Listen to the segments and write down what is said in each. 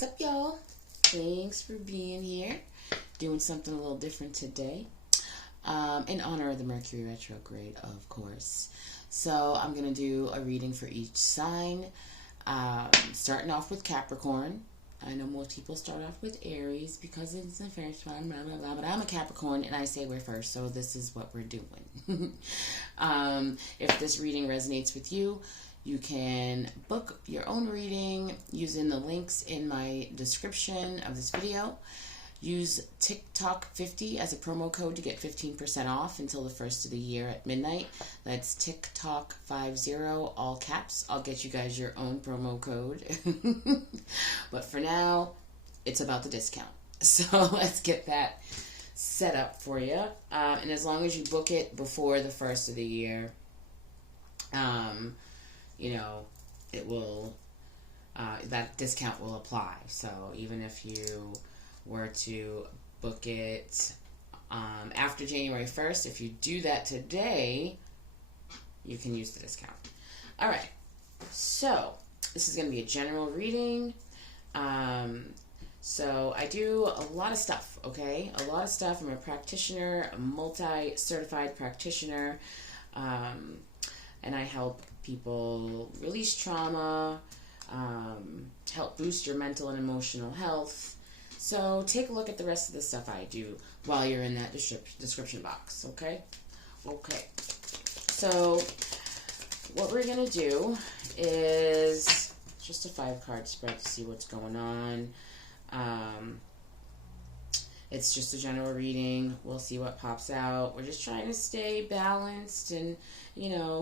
What's up, y'all? Thanks for being here. Doing something a little different today. In honor of the Mercury retrograde, of course. So I'm going to do a reading for each sign. Starting off with Capricorn. I know most people start off with Aries because it's the first one, blah, blah, blah. But I'm a Capricorn and I say we're first, so this is what we're doing. If this reading resonates with you, you can book your own reading using the links in my description of this video. Use TikTok50 as a promo code to get 15% off until the first of the year at midnight. That's TikTok50, all caps. I'll get you guys your own promo code. But for now, it's about the discount. So let's get that set up for you. And as long as you book it before the first of the year, it will, that discount will apply. So even if you were to book it after January 1st, if you do that today, you can use the discount. All right. So this is going to be a general reading. So I do a lot of stuff, okay? A lot of stuff. I'm a practitioner, a multi-certified practitioner, and I help people release trauma, help boost your mental and emotional health. So take a look at the rest of the stuff I do while you're in that description box, okay? Okay. So what we're going to do is just a 5-card spread to see what's going on. It's just a general reading. We'll see what pops out. We're just trying to stay balanced and,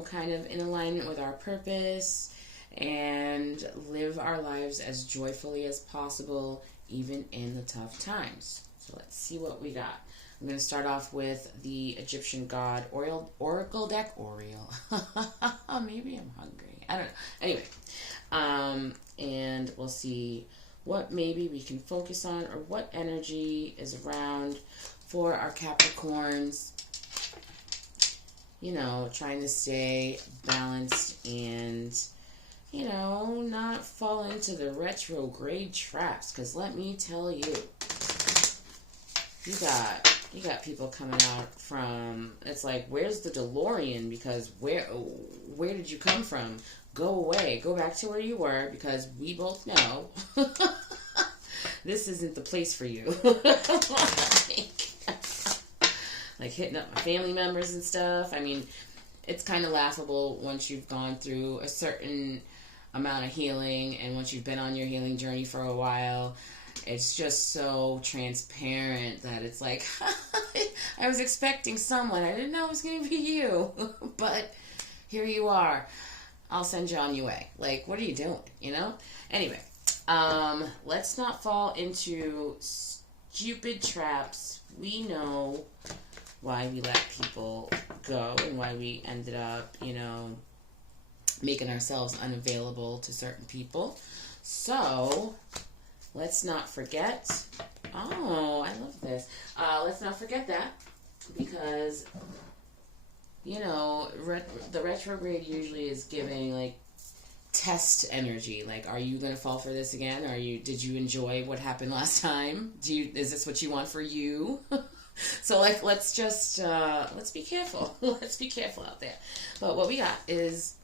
kind of in alignment with our purpose and live our lives as joyfully as possible, even in the tough times. So let's see what we got. I'm going to start off with the Egyptian God Oracle deck. Oriole. Maybe I'm hungry. I don't know. Anyway, and we'll see what maybe we can focus on or what energy is around for our Capricorns. Trying to stay balanced and, not fall into the retrograde traps. Because let me tell you, you got people coming out from, it's like, where's the DeLorean? Because where did you come from? Go away. Go back to where you were, because we both know this isn't the place for you. like hitting up my family members and stuff. I mean, it's kind of laughable once you've gone through a certain amount of healing and once you've been on your healing journey for a while. It's just so transparent that it's like, I was expecting someone. I didn't know it was going to be you. But here you are. I'll send you on your way. Like, what are you doing? Anyway, let's not fall into stupid traps. We know why we let people go and why we ended up, making ourselves unavailable to certain people. So let's not forget. Oh, I love this. Let's not forget that, because the retrograde usually is giving like test energy. Like, are you going to fall for this again? Did you enjoy what happened last time? Is this what you want for you? So like, let's just, let's be careful. Let's be careful out there. But what we got is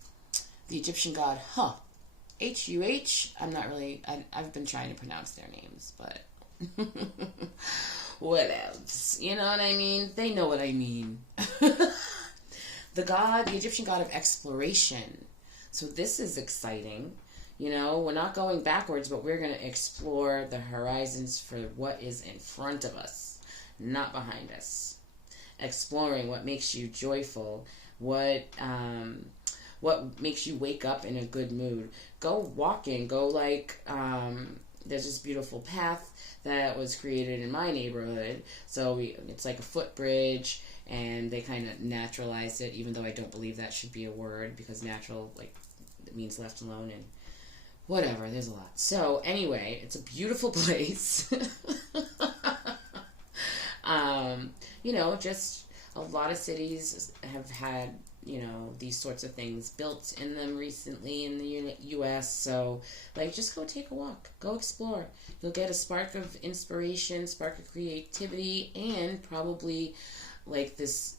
the Egyptian god, H-U-H. I've been trying to pronounce their names, but whatevs. You know what I mean? They know what I mean. The Egyptian god of exploration. So this is exciting. We're not going backwards, but we're going to explore the horizons for what is in front of us, not behind us. Exploring what makes you joyful, what makes you wake up in a good mood. Go walking. Go there's this beautiful path that was created in my neighborhood. So it's like a footbridge, and they kind of naturalized it, even though I don't believe that should be a word, because natural, it means left alone and whatever. There's a lot. So anyway, it's a beautiful place. Just a lot of cities have had, these sorts of things built in them recently in the U.S. So, like, just go take a walk. Go explore. You'll get a spark of inspiration, spark of creativity, and probably, like, this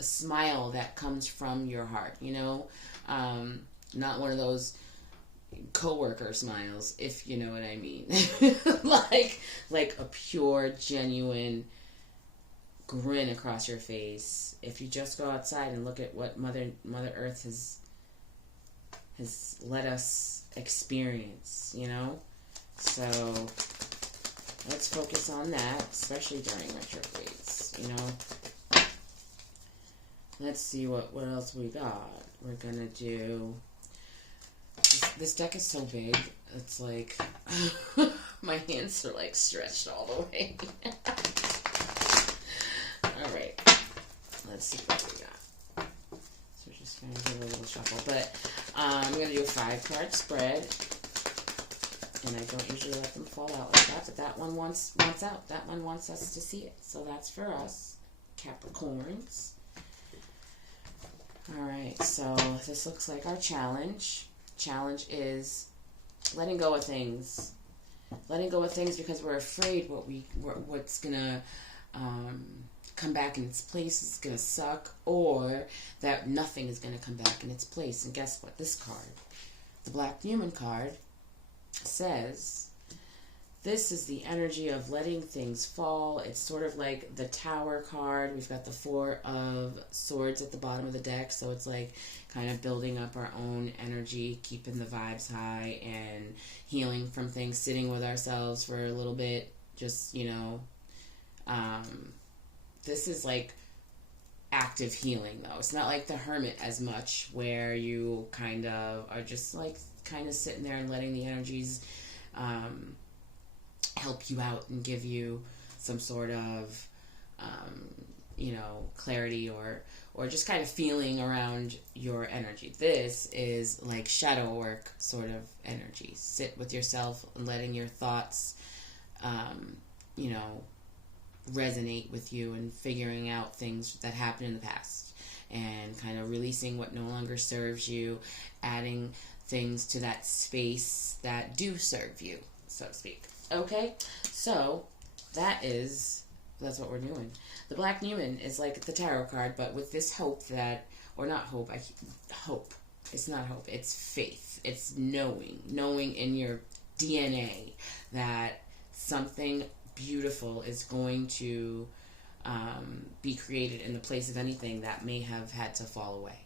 smile that comes from your heart, Not one of those coworker smiles, if you know what I mean. like a pure, genuine grin across your face. If you just go outside and look at what Mother Earth has let us experience, So let's focus on that, especially during retrogrades, Let's see what else we got. We're gonna do. This deck is so big. It's like my hands are like stretched all the way. All right. Let's see what we got. So we're just gonna give it a little shuffle, but I'm gonna do a 5-card spread, and I don't usually let them fall out like that. But that one wants out. That one wants us to see it. So that's for us, Capricorns. All right, so this looks like our challenge. Challenge is letting go of things. Letting go of things because we're afraid what's gonna come back in its place is gonna suck, or that nothing is gonna come back in its place. And guess what? This card, the Black Human card, says this is the energy of letting things fall. It's sort of like the Tower card. We've got the 4 of Swords at the bottom of the deck, so it's like kind of building up our own energy, keeping the vibes high, and healing from things, sitting with ourselves for a little bit, just, this is like active healing, though. It's not like the Hermit as much, where you kind of are just like kind of sitting there and letting the energies help you out and give you some sort of clarity or just kind of feeling around your energy. This is like shadow work sort of energy. Sit with yourself and letting your thoughts resonate with you, and figuring out things that happened in the past, and kind of releasing what no longer serves you, adding things to that space that do serve you, so to speak. Okay, so that's what we're doing. The Black Human is like the tarot card, but with this hope that, or not hope, hope. It's not hope, it's faith. It's knowing in your DNA that something beautiful is going to be created in the place of anything that may have had to fall away.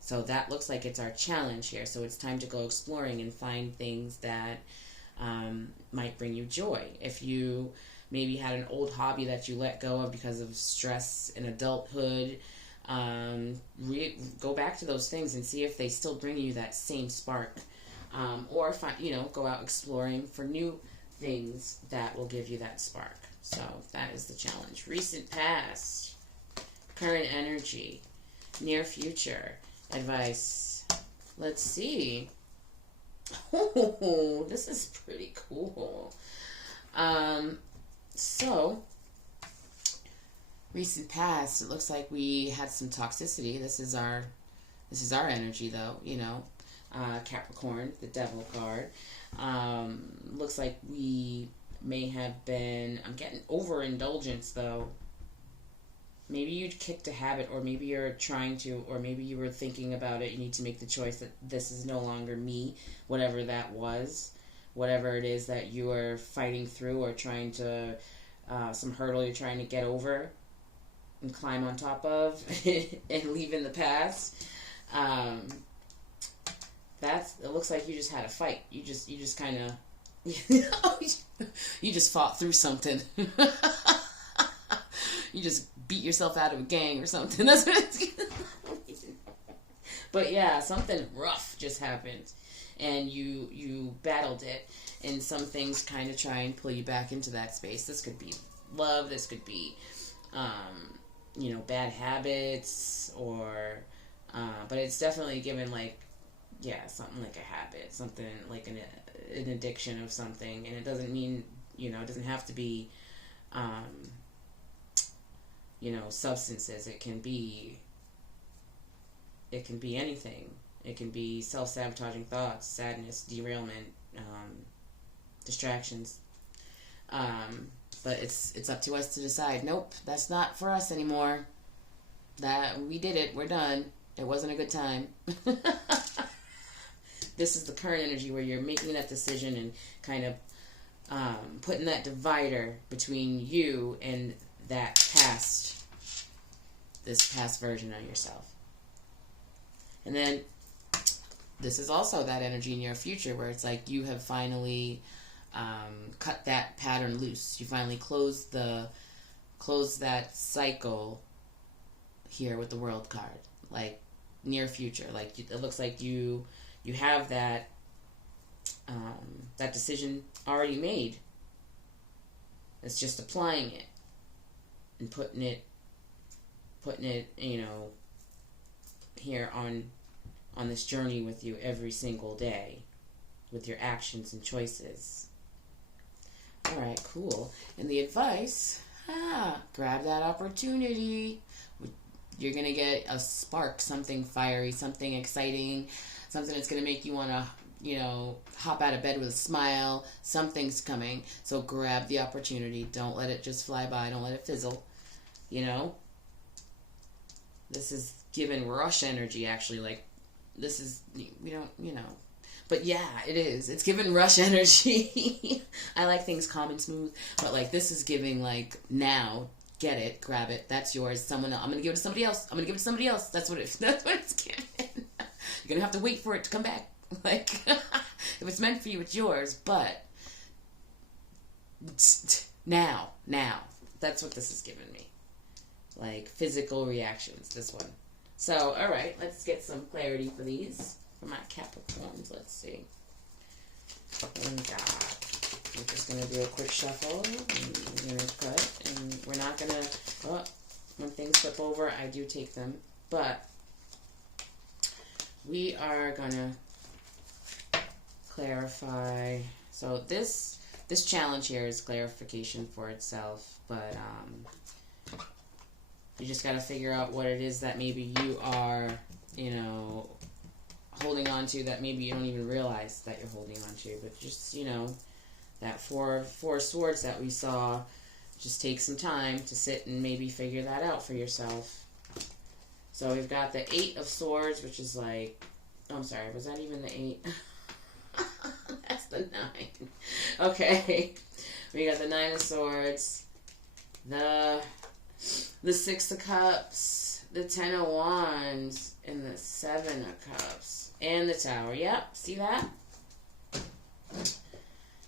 So that looks like it's our challenge here. So it's time to go exploring and find things that might bring you joy. If you maybe had an old hobby that you let go of because of stress in adulthood, go back to those things and see if they still bring you that same spark. Or go out exploring for new things that will give you that spark. So that is the challenge. Recent past, current energy, near future, advice. Let's see. Oh, this is pretty cool. So recent past, it looks like we had some toxicity. This is our energy, though, Capricorn, the Devil card. Looks like we may have been, I'm getting overindulgence, though. Maybe you kicked a habit, or maybe you're trying to, or maybe you were thinking about it. You need to make the choice that this is no longer me, whatever that was, whatever it is that you are fighting through or trying to, some hurdle you're trying to get over and climb on top of and leave in the past. It looks like you just had a fight. You just kind of, you just fought through something. You just beat yourself out of a gang or something. That's what it's. But yeah, something rough just happened, and you battled it, and some things kind of try and pull you back into that space. This could be love. This could be, bad habits, or, but it's definitely given something like a habit, something like an addiction of something, and it doesn't mean, it doesn't have to be, substances. It can be, It can be anything. It can be self-sabotaging thoughts, sadness, derailment, distractions. But it's up to us to decide, nope, that's not for us anymore. That we did it, we're done. It wasn't a good time. This is the current energy where you're making that decision and kind of putting that divider between you and that this past version of yourself. And then this is also that energy in your future where it's like you have finally cut that pattern loose. You finally closed that cycle here with the World card, like near future. Like it looks like you have that that decision already made. It's just applying it and putting it, here on this journey with you every single day with your actions and choices. All right, cool. And the advice, grab that opportunity. You're going to get a spark, something fiery, something exciting, something that's going to make you want to, hop out of bed with a smile. Something's coming. So grab the opportunity. Don't let it just fly by. Don't let it fizzle. This is giving rush energy, actually. Like, this is, But yeah, it is. It's giving rush energy. I like things calm and smooth. But, like, this is giving, like, now. Get it. Grab it. That's yours. I'm going to give it to somebody else. I'm going to give it to somebody else. That's what it's giving. You're going to have to wait for it to come back. Like, if it's meant for you, it's yours. But now. That's what this is giving me. Like, physical reactions, this one. So, all right, let's get some clarity for these. For my Capricorns, let's see. What we got? We're just going to do a quick shuffle. And we're going to cut. And we're not going to... Oh, when things flip over, I do take them. But we are going to clarify. So this challenge here is clarification for itself. But you just got to figure out what it is that maybe you are, holding on to that maybe you don't even realize that you're holding on to. But just, that four swords that we saw, just take some time to sit and maybe figure that out for yourself. So we've got the 8 of Swords, which is like, oh, I'm sorry, was that even the 8? That's the 9. Okay. We got the 9 of Swords, the 6 of Cups, the 10 of Wands, and the 7 of Cups, and the Tower. Yep, see that?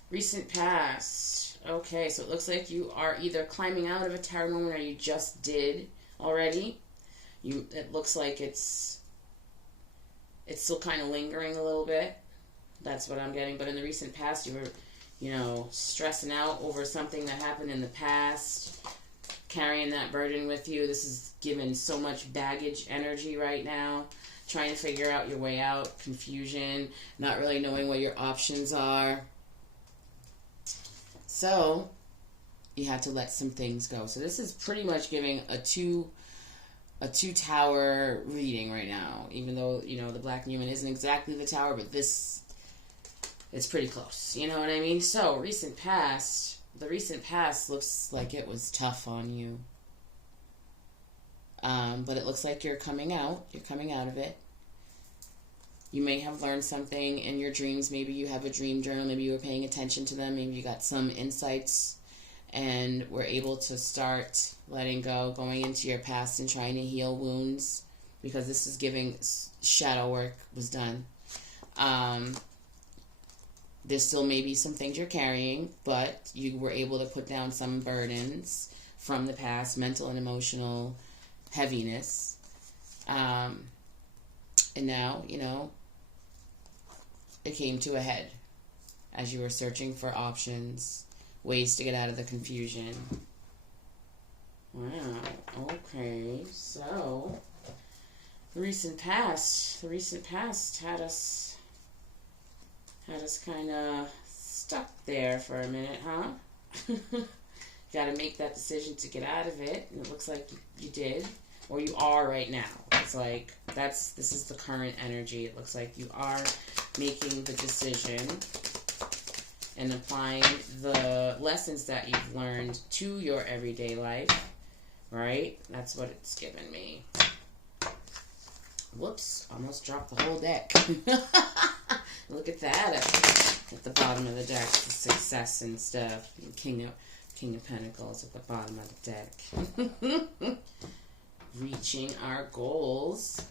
Recent past. Okay, so it looks like you are either climbing out of a tower moment or you just did already. It looks like it's still kind of lingering a little bit. That's what I'm getting. But in the recent past, you were, stressing out over something that happened in the past, carrying that burden with you. This is giving so much baggage energy right now. Trying to figure out your way out, confusion, not really knowing what your options are. So, you have to let some things go. So this is pretty much giving a two tower reading right now. Even though, the Black Newman isn't exactly the tower, but it's pretty close. You know what I mean? So, the recent past looks like it was tough on you. But it looks like you're coming out. You're coming out of it. You may have learned something in your dreams. Maybe you have a dream journal. Maybe you were paying attention to them. Maybe you got some insights and were able to start letting go, going into your past and trying to heal wounds, because this is giving shadow work was done. There's still maybe some things you're carrying, but you were able to put down some burdens from the past, mental and emotional heaviness. And now, it came to a head as you were searching for options, ways to get out of the confusion. Wow, okay, so the recent past had us kind of stuck there for a minute, huh? You got to make that decision to get out of it, and it looks like you did, or you are right now. it's like this is the current energy. It looks like you are making the decision and applying the lessons that you've learned to your everyday life, right? That's what it's given me. Whoops, almost dropped the whole deck. Look at that at the bottom of the deck, the success and stuff. King of Pentacles at the bottom of the deck. Reaching our goals.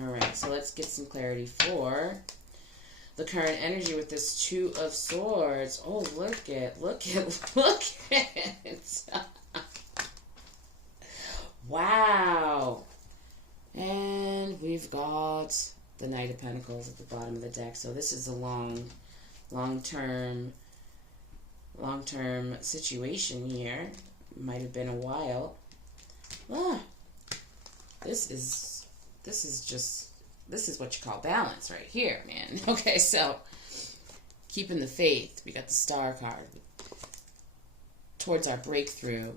Alright, so let's get some clarity for the current energy with this Two of Swords. Oh, look at. Wow. And we've got the Knight of Pentacles at the bottom of the deck. So this is a long-term situation here. Might have been a while. This is what you call balance right here, man. Okay, so keeping the faith. We got the Star card towards our breakthrough,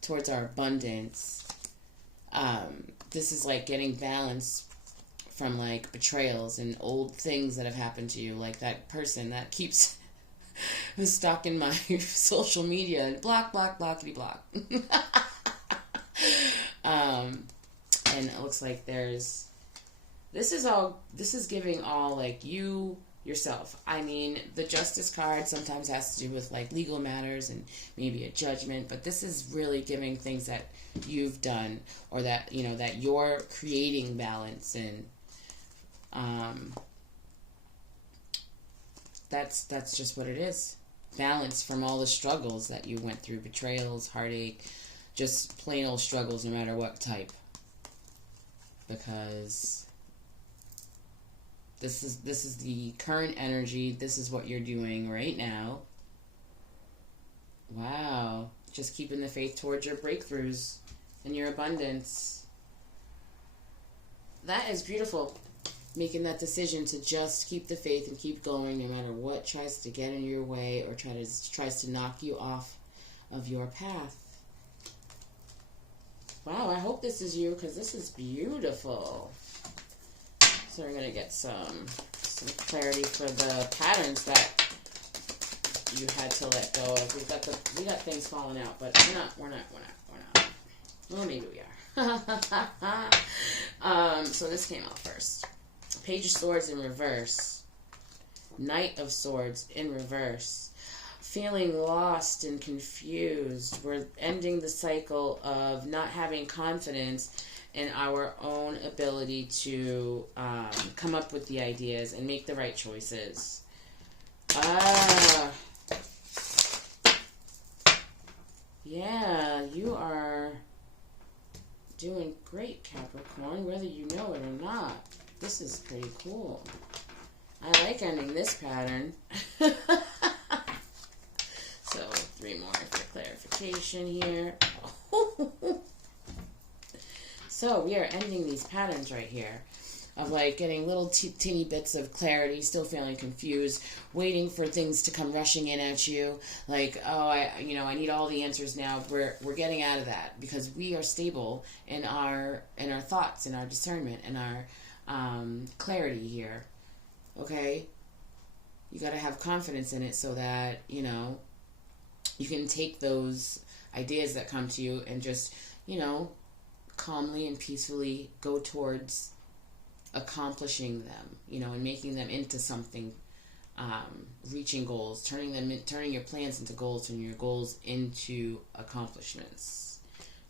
towards our abundance. This is like getting balance from like betrayals and old things that have happened to you, like that person that keeps stalking my social media and blockity block. And it looks like this is giving all like you yourself. I mean, the Justice card sometimes has to do with like legal matters and maybe a judgment, but this is really giving things that you've done, or that, you know, that you're creating balance, and that's just what it is. Balance from all the struggles that you went through, betrayals, heartache, just plain old struggles, no matter what type. Because this is the current energy. This is what you're doing right now. Wow. Just keeping the faith towards your breakthroughs and your abundance. That is beautiful. Making that decision to just keep the faith and keep going no matter what tries to get in your way or tries to knock you off of your path. Wow, I hope this is you, because this is beautiful. So we're going to get some clarity for the patterns that you had to let go of. We got things falling out, but we're not. Well, maybe we are. So this came out first. Page of Swords in reverse. Knight of Swords in reverse. Feeling lost and confused. We're ending the cycle of not having confidence in our own ability to come up with the ideas and make the right choices. Yeah, you are doing great, Capricorn, whether you know it or not. This is pretty cool. I like ending this pattern. So, 3 more for clarification here. So, we are ending these patterns right here of like getting little teeny bits of clarity, still feeling confused, waiting for things to come rushing in at you. Like, oh, I need all the answers now. We're getting out of that because we are stable in our thoughts, in our discernment, in our clarity here. Okay? You got to have confidence in it so that, you can take those ideas that come to you and just, calmly and peacefully go towards accomplishing them, and making them into something, reaching goals, turning your plans into goals, turning your goals into accomplishments.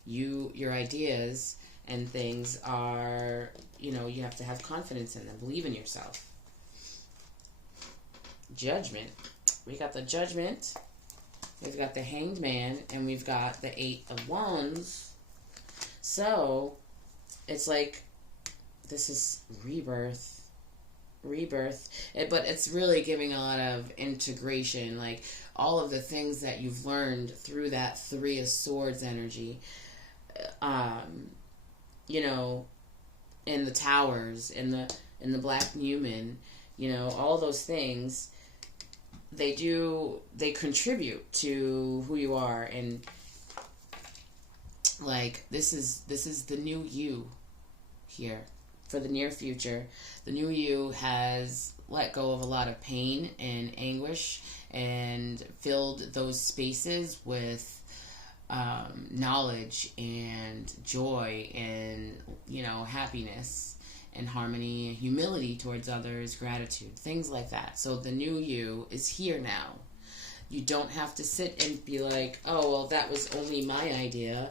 Your ideas and things are, you have to have confidence in them, believe in yourself. Judgment. We got the Judgment. We've got the Hanged Man, and we've got the 8 of Wands. So, it's like, this is rebirth. But it's really giving a lot of integration, like, all of the things that you've learned through that 3 of Swords energy, in the Towers, in the Black Newman, all those things. They contribute to who you are, and like this is the new you. here for the near future. The new you has let go of a lot of pain and anguish and filled those spaces with knowledge and joy and, happiness and harmony and humility towards others, gratitude, things like that. So the new you is here now. You don't have to sit and be like, oh, well, that was only my idea.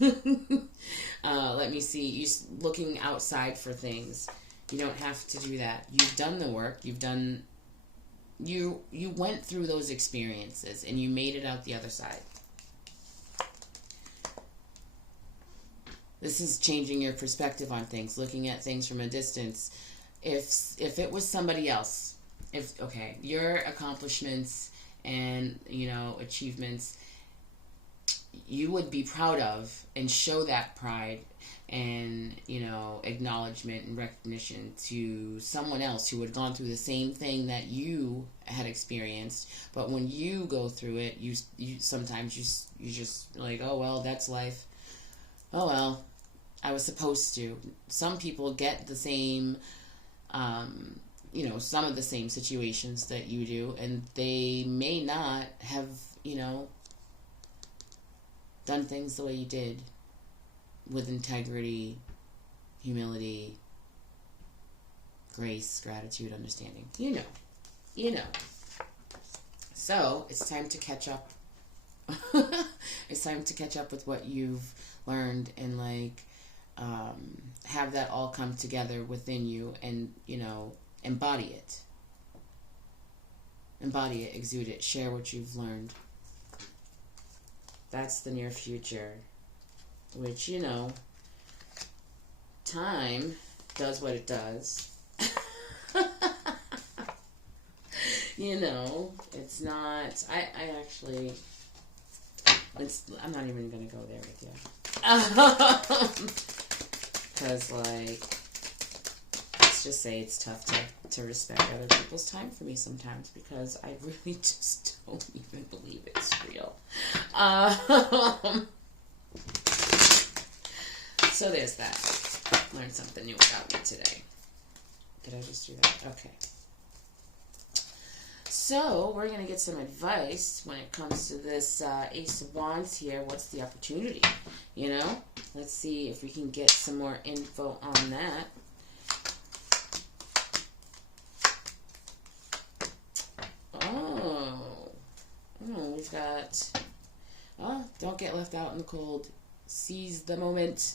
Let me see. You looking outside for things. You don't have to do that. You've done the work. You went through those experiences and you made it out the other side. This is changing your perspective on things, looking at things from a distance. If it was somebody else, your accomplishments and, achievements, you would be proud of and show that pride and, acknowledgement and recognition to someone else who had gone through the same thing that you had experienced. But when you go through it, you sometimes you just like, oh, well, that's life. Oh, well, I was supposed to. Some people get the same, some of the same situations that you do, and they may not have, done things the way you did with integrity, humility, grace, gratitude, understanding. So it's time to catch up. It's time to catch up with what you've learned and have that all come together within you and, embody it. Embody it, exude it, share what you've learned. That's the near future, which, time does what it does. It's not, I'm not even going to go there with you. Because, let's just say it's tough to respect other people's time for me sometimes, because I really just don't even believe it's real. So there's that. Learned something new about me today. Did I just do that? Okay. So we're going to get some advice when it comes to this Ace of Wands here. What's the opportunity? Let's see if we can get some more info on that. We've got, don't get left out in the cold. Seize the moment.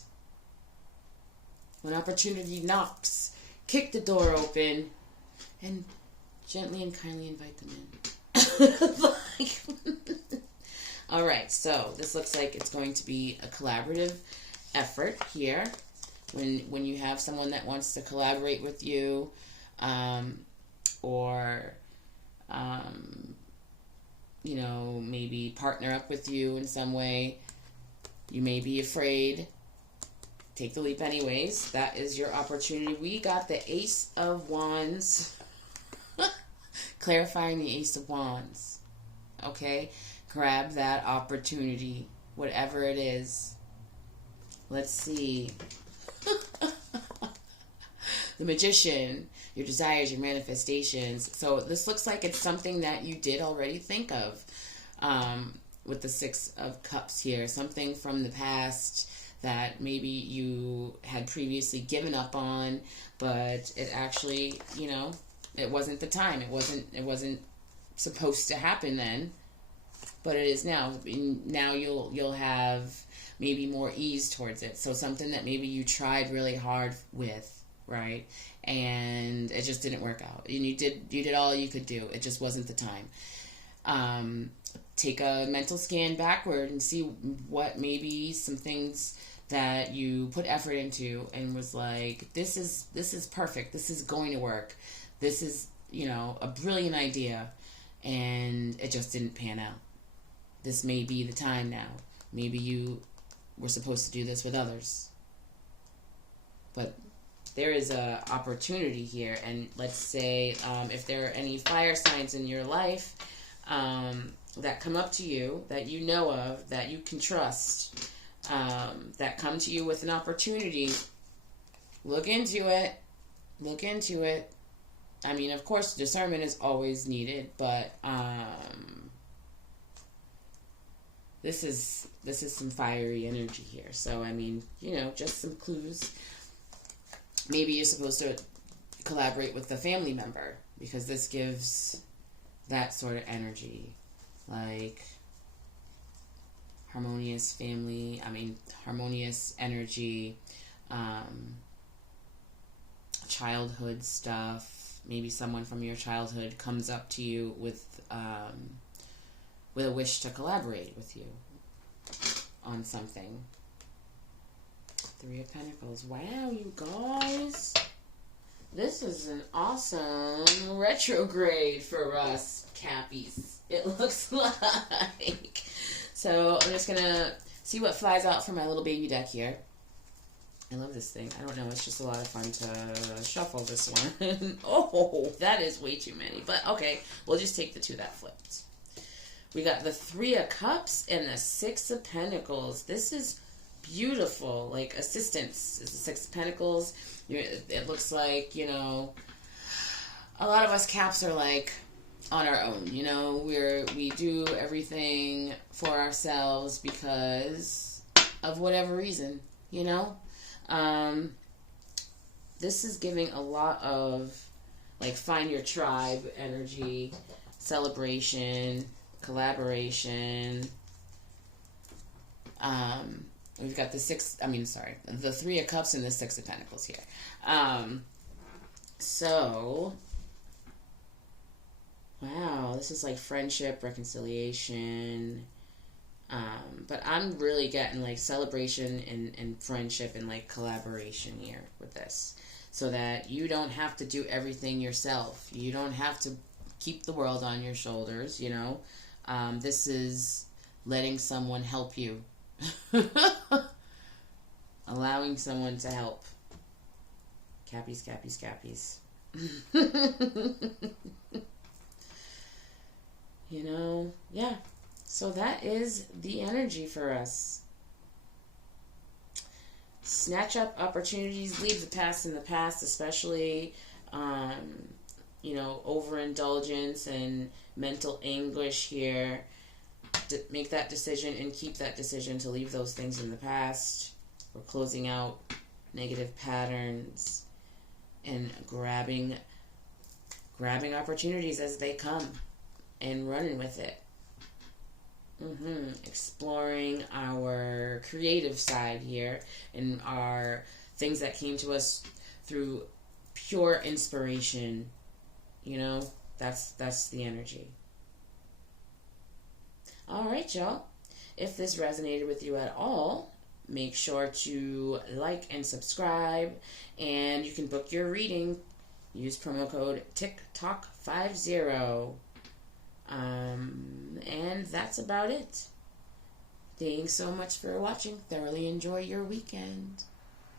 When opportunity knocks, kick the door open and gently and kindly invite them in. Alright, so this looks like it's going to be a collaborative effort here. When you have someone that wants to collaborate with you, or maybe partner up with you in some way, you may be afraid. Take the leap anyways. That is your opportunity. We got the Ace of Wands. Clarifying the Ace of Wands. Okay? Grab that opportunity. Whatever it is. Let's see. The Magician. Your desires, your manifestations. So this looks like it's something that you did already think of. With the Six of Cups here. Something from the past that maybe you had previously given up on, but it actually, it wasn't the time. It wasn't supposed to happen then, but it is now. Now you'll have maybe more ease towards it. So something that maybe you tried really hard with, right? And it just didn't work out. And you did all you could do. It just wasn't the time. Take a mental scan backward and see what maybe some things that you put effort into and was like, this is perfect. This is going to work. This is, a brilliant idea, and it just didn't pan out. This may be the time now. Maybe you were supposed to do this with others. But there is a opportunity here, and let's say if there are any fire signs in your life that come up to you, that you know of, that you can trust, that come to you with an opportunity, Look into it. Look into it. I mean, of course, discernment is always needed, but this is some fiery energy here. So, I mean, you know, just some clues. Maybe you're supposed to collaborate with a family member, because this gives that sort of energy. Like, harmonious family, harmonious energy, childhood stuff. Maybe someone from your childhood comes up to you with a wish to collaborate with you on something. 3 of Pentacles. Wow, you guys. This is an awesome retrograde for us, Cappies. It looks like. So I'm just going to see what flies out for my little baby deck here. I love this thing. I don't know. It's just a lot of fun to shuffle this one. Oh, that is way too many. But okay, we'll just take the 2 that flipped. We got the 3 of Cups and the 6 of Pentacles. This is beautiful. Like, assistance is the 6 of Pentacles. It looks like, you know, a lot of us Caps are like on our own. You know, we do everything for ourselves because of whatever reason, you know. This is giving a lot of, like, find your tribe energy, celebration, collaboration. We've got the 3 of Cups and the 6 of Pentacles here. So, wow, this is like friendship, reconciliation. But I'm really getting like celebration and friendship and like collaboration here with this. So that you don't have to do everything yourself. You don't have to keep the world on your shoulders, you know. This is letting someone help you. Allowing someone to help. Cappies, Cappies, Cappies. You know, yeah. So that is the energy for us. Snatch up opportunities, leave the past in the past, especially, you know, overindulgence and mental anguish here. Make that decision and keep that decision to leave those things in the past. We're closing out negative patterns and grabbing opportunities as they come and running with it. Exploring our creative side here and our things that came to us through pure inspiration. You know, that's the energy. All right, y'all. If this resonated with you at all, make sure to like and subscribe, and you can book your reading. Use promo code TikTok50. And that's about it. Thanks so much for watching. Thoroughly enjoy your weekend.